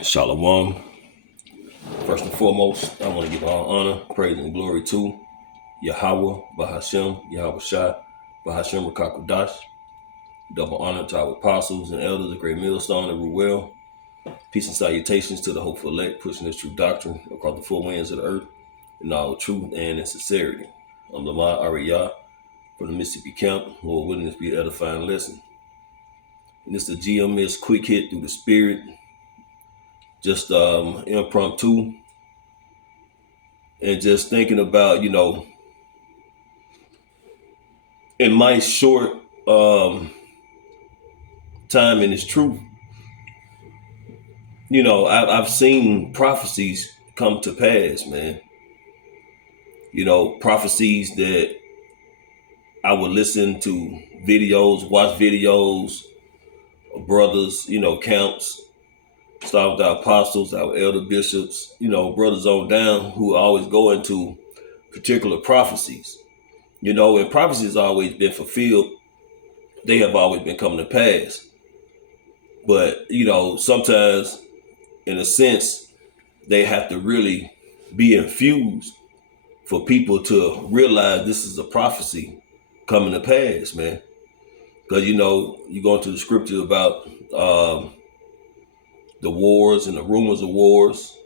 Shalom. First and foremost, I want to give all honor, praise, and glory to Yahweh, Bahashem, Yahweh Shai, Bahashem Rakakwadash. Double honor to our apostles and elders, the great millstone and Ruel. Peace and salutations to the hopeful elect, pushing this true doctrine across the four winds of the earth in all truth and in sincerity. I'm Lamar Ariyah from the Mississippi Camp. Lord willing, this be an edifying lesson. And this is the GMS quick hit through the spirit. Just impromptu, and just thinking about, in my short time in this truth, I've seen prophecies come to pass, man. Prophecies that I would listen to videos, watch videos of brothers, camps, start with our apostles, our elder bishops, brothers on down who always go into particular prophecies. And prophecies always been fulfilled. They have always been coming to pass. But, sometimes, in a sense, they have to really be infused for people to realize this is a prophecy coming to pass, man. Because, you go into the scripture about the wars and the rumors of wars,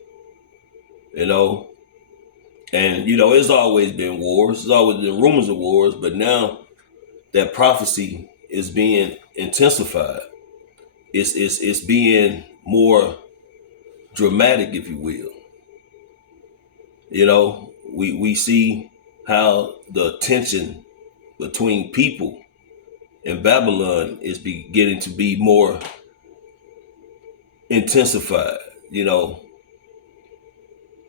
and it's always been wars. There's always been rumors of wars, but now that prophecy is being intensified. It's being more dramatic, if you will. We see how the tension between people in Babylon is beginning to be more intensified.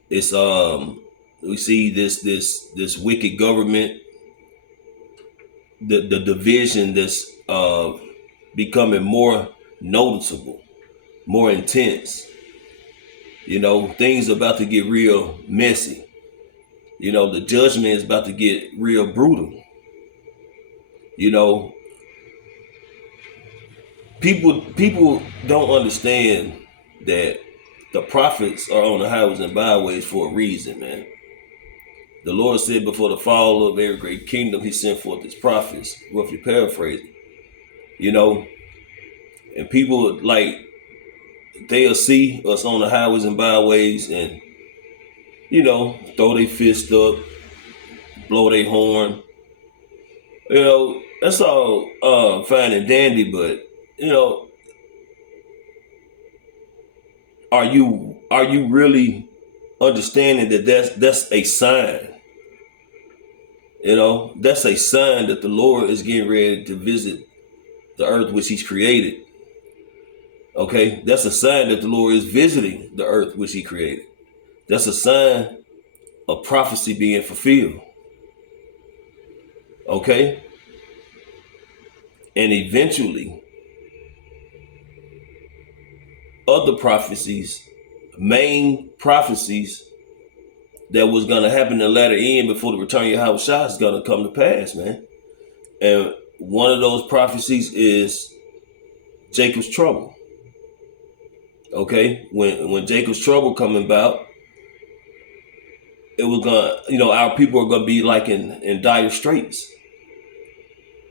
It's we see this wicked government, the division that's becoming more noticeable, more intense. Things about to get real messy. The judgment is about to get real brutal. People don't understand that the prophets are on the highways and byways for a reason, man. The Lord said before the fall of every great kingdom, he sent forth his prophets, roughly paraphrasing. And people, they'll see us on the highways and byways and, throw their fist up, blow their horn. That's all fine and dandy, but, are you really understanding that that's a sign? That's a sign that the Lord is getting ready to visit the earth which he's created. Okay, that's a sign that the Lord is visiting the earth which he created. That's a sign of prophecy being fulfilled. Okay? And eventually, other prophecies, main prophecies that was going to happen in the latter end before the return of Yahweh Shai is going to come to pass, man. And one of those prophecies is Jacob's trouble. Okay, when Jacob's trouble coming about, it was gonna, our people are gonna be like in dire straits.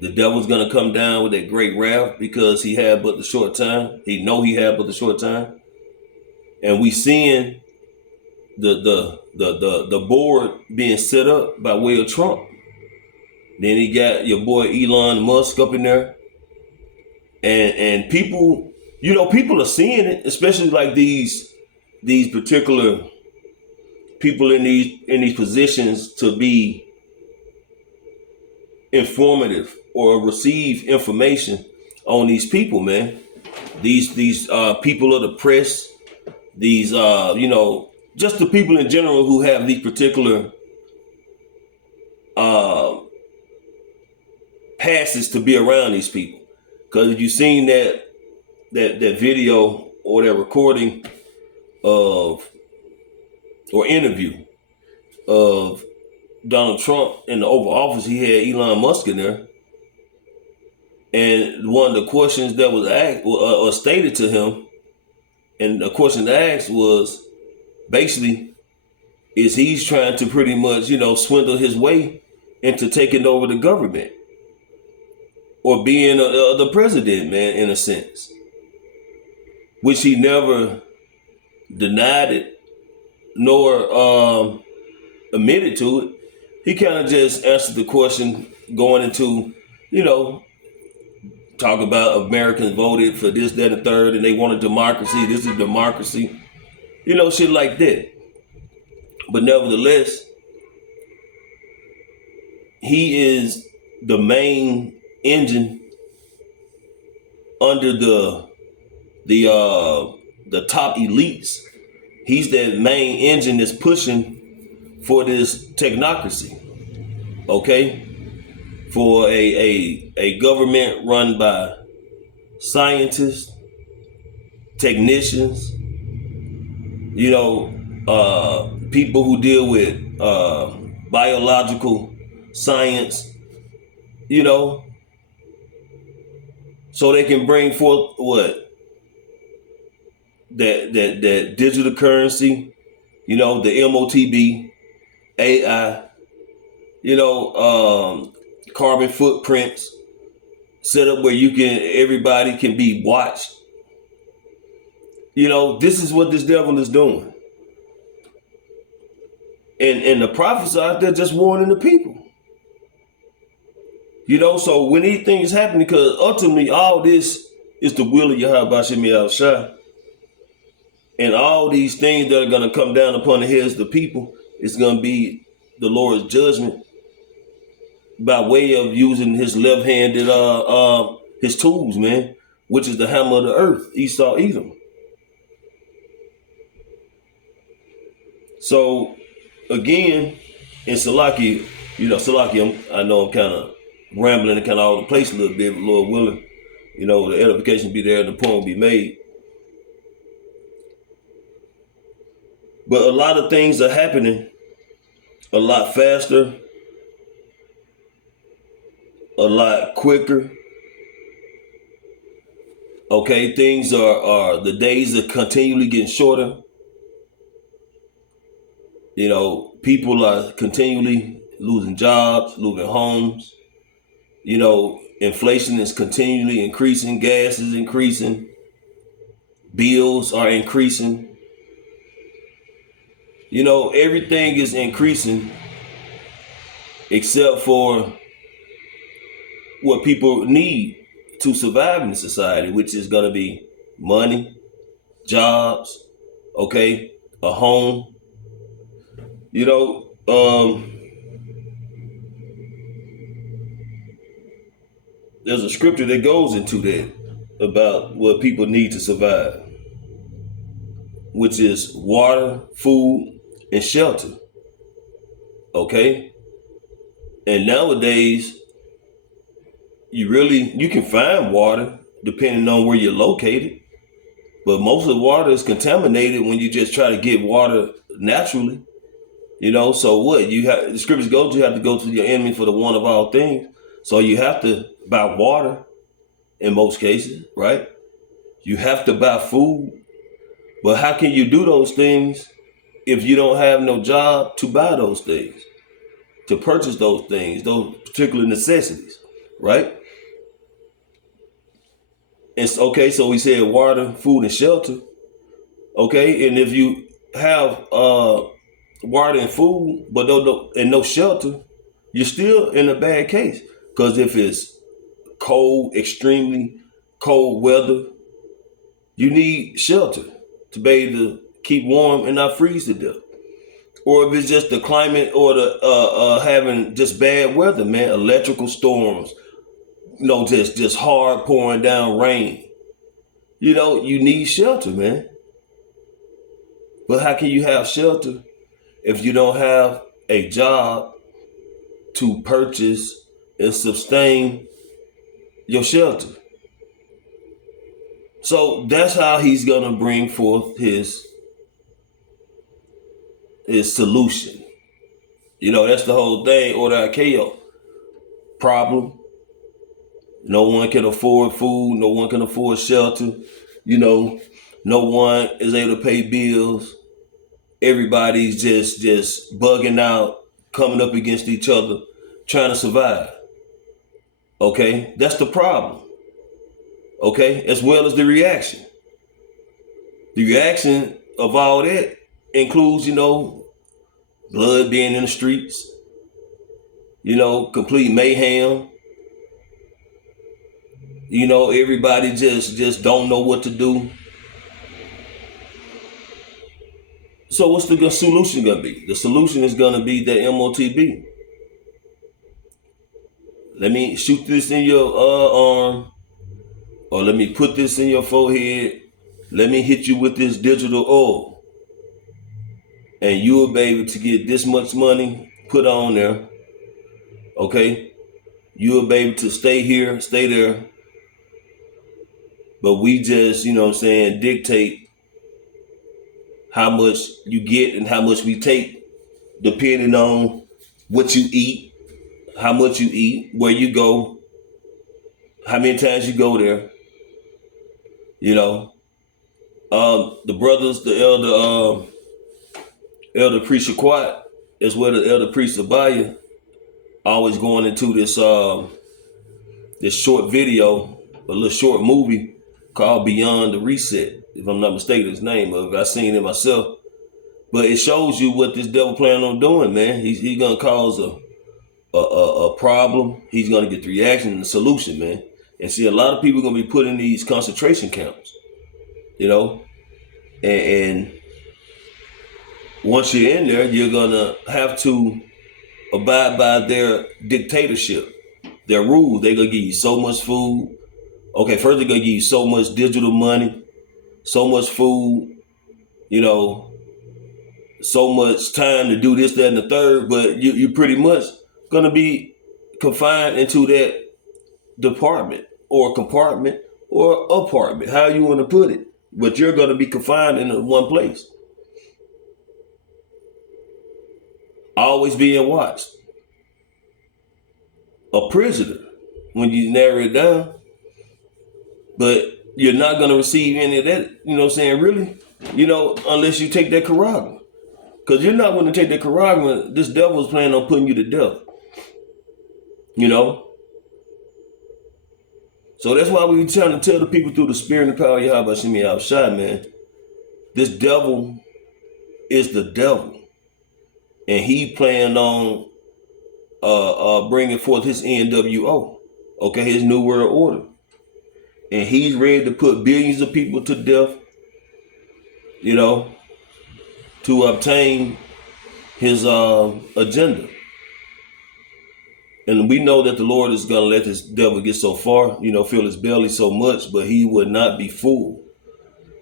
The devil's gonna come down with that great wrath because he had but the short time. He had but the short time, and we seeing the board being set up by way of Trump. Then he got your boy Elon Musk up in there, and people. People are seeing it, especially like these particular people in these positions to be informative or receive information on these people, man. These people of the press, these just the people in general who have these particular passes to be around these people. Because if you've seen that video or that recording of or interview of Donald Trump in the Oval Office, he had Elon Musk in there, and one of the questions that was asked or stated to him And the question asked was basically, is he's trying to pretty much, swindle his way into taking over the government or being the president, man, in a sense, which he never denied it nor admitted to it. He kind of just answered the question going into, you know, talk about Americans voted for this, that, and the third, and they wanted democracy. This is democracy, shit like that. But nevertheless, he is the main engine under the top elites. He's that main engine that's pushing for this technocracy. Okay, for a government run by scientists, technicians, people who deal with biological science, so they can bring forth what that digital currency, the MOTB, AI, carbon footprints set up where everybody can be watched. This is what this devil is doing. And the prophets are out there just warning the people. So when these things happen, because ultimately all this is the will of Yahweh Bashim Yahushua, and all these things that are going to come down upon the heads of the people, it's going to be the Lord's judgment by way of using his left-handed, his tools, man, which is the hammer of the earth, Esau, Edom. So again, in Salaki, I know I'm kind of rambling and kind of all over the place a little bit, but Lord willing, the edification be there and the point will be made. But a lot of things are happening a lot faster, a lot quicker. Okay, things are the days are continually getting shorter. People are continually losing jobs, losing homes. Inflation is continually increasing, gas is increasing, bills are increasing. Everything is increasing except for what people need to survive in society, which is going to be money, jobs, okay, a home. There's a scripture that goes into that about what people need to survive, which is water, food, and shelter. Okay? And nowadays, you can find water depending on where you're located, but most of the water is contaminated when you just try to get water naturally. So what? The scriptures go to, you have to go to your enemy for the one of all things. So you have to buy water in most cases, right? You have to buy food. But how can you do those things if you don't have no job to buy those things, to purchase those things, those particular necessities, right? It's okay, so we said water, food, and shelter. Okay, and if you have water and food, but no shelter, you're still in a bad case. Because if it's cold, extremely cold weather, you need shelter to be able to keep warm and not freeze to death. Or if it's just the climate or the having just bad weather, man, electrical storms, just hard pouring down rain. You need shelter, man. But how can you have shelter if you don't have a job to purchase and sustain your shelter? So that's how he's gonna bring forth his solution. That's the whole thing. Order IKO. Problem. No one can afford food. No one can afford shelter. No No one is able to pay bills. Everybody's just bugging out, coming up against each other, trying to survive. Okay, that's the problem. Okay, as well as the reaction. The reaction of all that includes, blood being in the streets, complete mayhem. Everybody just don't know what to do. So what's the solution gonna be? The solution is gonna be that MOTB. Let me shoot this in your arm, or let me put this in your forehead. Let me hit you with this digital oil, and you'll be able to get this much money put on there. Okay, you'll be able to stay here, stay there. But we just, dictate how much you get and how much we take, depending on what you eat, how much you eat, where you go, how many times you go there. The brothers, the elder priest Shaquat, as well as elder priest Abaya, always going into this short video, a little short movie called Beyond the Reset, if I'm not mistaken, his name of it. I seen it myself. But it shows you what this devil planning on doing, man. He's gonna cause a problem. He's gonna get the reaction and the solution, man. And see, a lot of people are gonna be put in these concentration camps, and once you're in there, you're gonna have to abide by their dictatorship, their rules. They're gonna give you so much food. Okay, first they're gonna give you so much digital money, so much food, so much time to do this, that, and the third, but you pretty much gonna be confined into that department or compartment or apartment, how you want to put it. But you're gonna be confined in one place. Always being watched. A prisoner when you narrow it down. But you're not gonna receive any of that, really, unless you take that Karagma. Because you're not going to take that Karagma, this devil is planning on putting you to death. So that's why we trying to tell the people through the spirit and the power of Yahweh Shemi Outside, man. This devil is the devil. And he planned on bringing forth his NWO, okay, his New World Order. And he's ready to put billions of people to death, to obtain his agenda. And we know that the Lord is going to let this devil get so far, fill his belly so much, but he would not be fooled.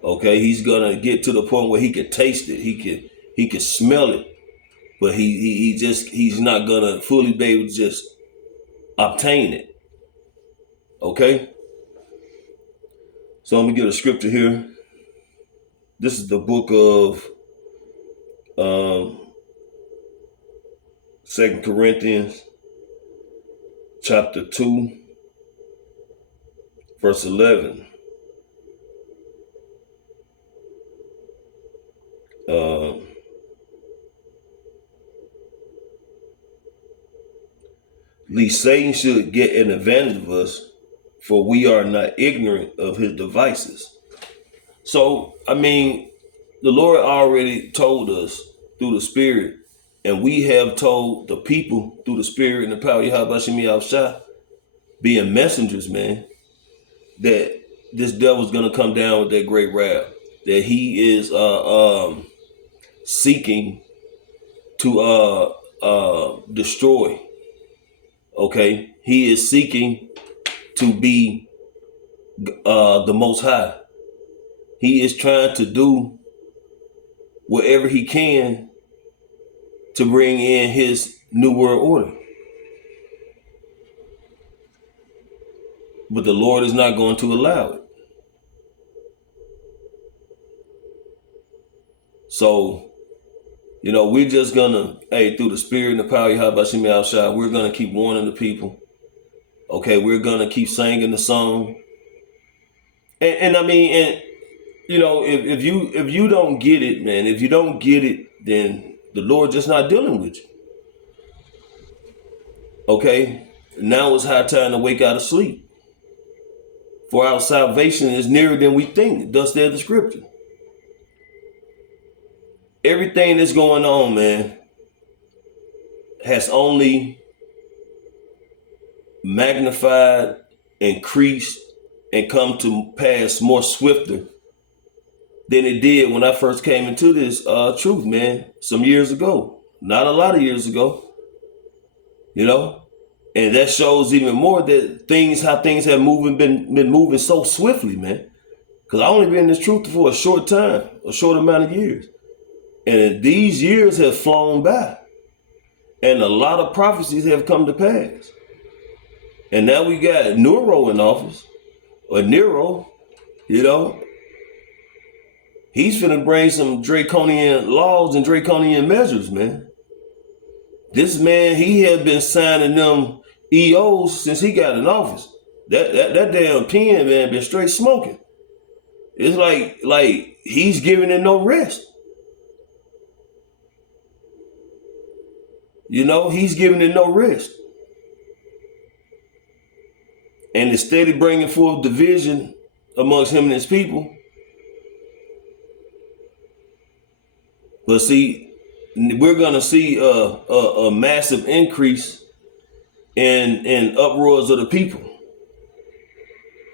Okay, he's going to get to the point where he can taste it, he can smell it, but he's not going to fully be able to just obtain it. Okay? So I'm going to get a scripture here. This is the book of 2 Corinthians chapter 2, verse 11. Lest Satan should get an advantage of us, for we are not ignorant of his devices. So, the Lord already told us through the Spirit, and we have told the people through the Spirit and the power of Yahweh Shemi Outside, being messengers, man, that this devil's gonna come down with that great wrath, that he is seeking to destroy. Okay, he is seeking to be the Most High. He is trying to do whatever he can to bring in his New World Order. But the Lord is not going to allow it. So, we're just gonna, through the Spirit and the power of Yahweh Shemi Outside, we're gonna keep warning the people. Okay, we're gonna keep singing the song. And You know, if you don't get it, man, if you don't get it, then the Lord just not dealing with you. Okay? Now it's high time to wake out of sleep. For our salvation is nearer than we think. Thus saith the scripture. Everything that's going on, man, has only magnified, increased, and come to pass more swifter than it did when I first came into this truth, man, some years ago. Not a lot of years ago, you know? And that shows even more that how things have been moving so swiftly, man. Because I only been in this truth for a short time, a short amount of years. And these years have flown by. And a lot of prophecies have come to pass. And now we got Nero in office, or Nero, you know. He's finna bring some draconian laws and draconian measures, man. This man, he had been signing them EOs since he got in office. That damn pen, man, been straight smoking. It's like he's giving it no rest. You know, he's giving it no rest. And it's steady bringing forth division amongst him and his people. But see, we're gonna see a massive increase in uproars of the people,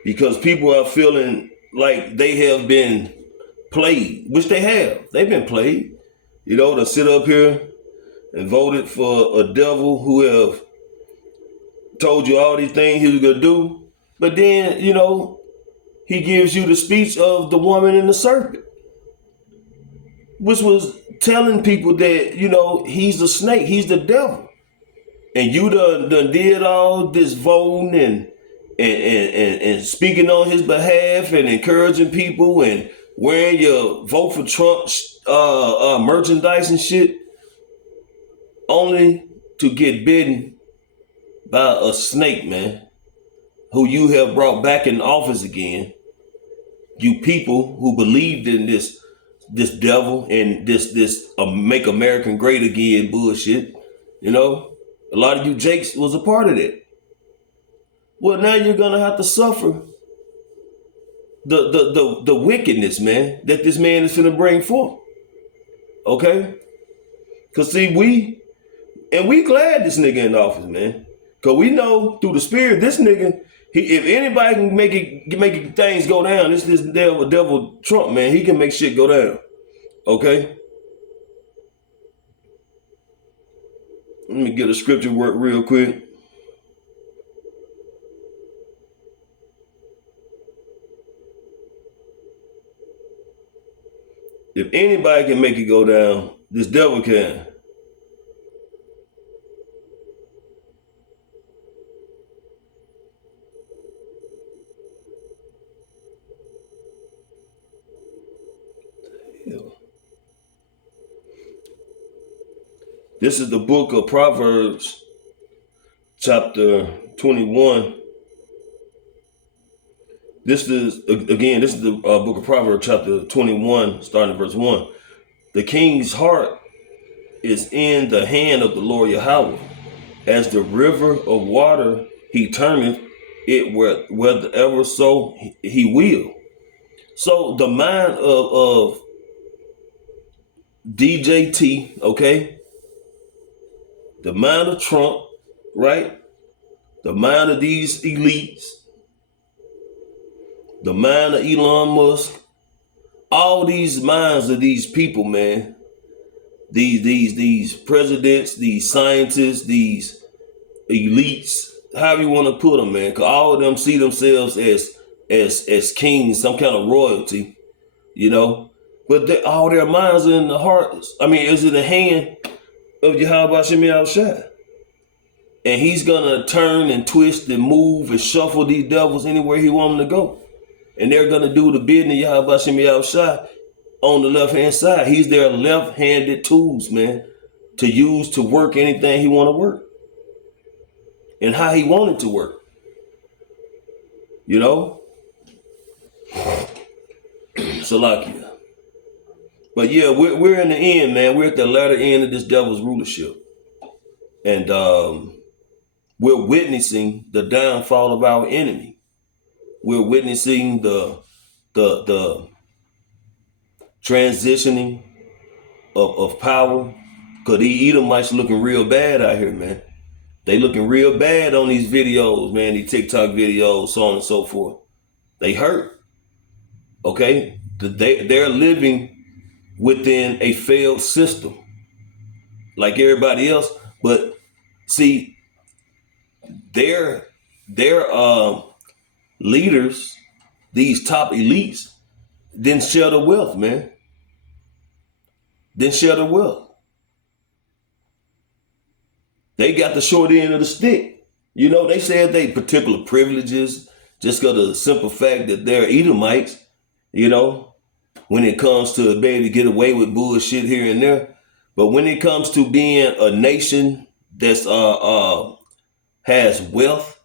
because people are feeling like they have been played, which they have. They've been played. You know, to sit up here and voted for a devil who have told you all these things he was gonna do, but then, you know, he gives you the speech of the woman and the serpent, which was telling people that, you know, he's a snake, he's the devil. And you done did all this voting and speaking on his behalf and encouraging people and wearing your vote for Trump merchandise and shit, only to get bitten by a snake, man, who you have brought back in office again. You people who believed in this devil and this make American great again bullshit, you know, a lot of you Jakes was a part of that. Well, now you're gonna have to suffer the wickedness, man, that this man is finna bring forth. Okay? Cause see, we glad this nigga in office, man. Cause we know through the spirit, this nigga, if anybody can make things go down, this devil Trump, man, he can make shit go down. Okay? Let me get a scripture work real quick. If anybody can make it go down, this devil can. This is the book of Proverbs, chapter 21. This is the book of Proverbs, chapter 21, starting at verse 1. The king's heart is in the hand of the Lord Yahweh. As the river of water, he turneth it wherever so he will. So the mind of DJT, okay? The mind of Trump, right? The mind of these elites, the mind of Elon Musk, all these minds of these people, man, these presidents, these scientists, these elites, however you want to put them, man, because all of them see themselves as kings, some kind of royalty, you know, but all their minds are in the heart. I mean, it's in the hand of Yahweh Shemi Al-Shai. And he's gonna turn and twist and move and shuffle these devils anywhere he want them to go. And they're gonna do the bidding of Yahweh Shemi Al-Shai on the left-hand side. He's their left-handed tools, man, to use to work anything he want to work. And how he wanted to work. You know? Salakia. But yeah, we're in the end, man. We're at the latter end of this devil's rulership. And we're witnessing the downfall of our enemy. We're witnessing the transitioning of power. Cause the Edomites looking real bad out here, man. They looking real bad on these videos, man. These TikTok videos, so on and so forth. They hurt. Okay, they're living within a failed system, like everybody else. But see, their leaders, these top elites, didn't share the wealth, man. Didn't share the wealth. They got the short end of the stick. You know, they said they particular privileges just because of the simple fact that they're Edomites, you know, when it comes to being able to get away with bullshit here and there. But when it comes to being a nation that's has wealth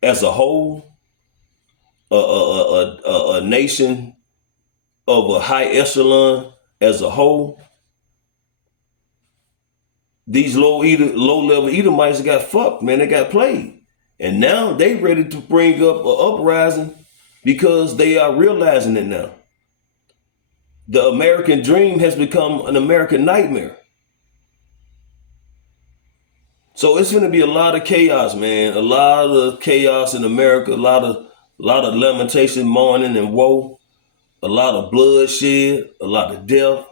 as a whole, a nation of a high echelon as a whole, these low level Edomites got fucked, man. They got played. And now they ready to bring up an uprising because they are realizing it now. The American dream has become an American nightmare. So it's going to be a lot of chaos, man. A lot of chaos in America. A lot of lamentation, mourning, and woe. A lot of bloodshed. A lot of death.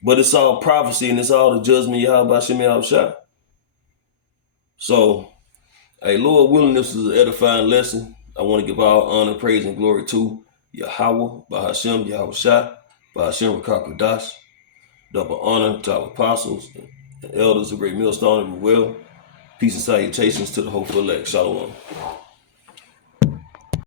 But it's all prophecy and it's all the judgment Yahweh Hashem Yahushua. So, hey, Lord willing, this is an edifying lesson. I want to give all honor, praise, and glory to Yahweh, Bahashem, Yahushua, Bahashem, Rakakadash. Double honor to our apostles and elders of Great Millstone and well. Peace and salutations to the hopeful elect. Shalom.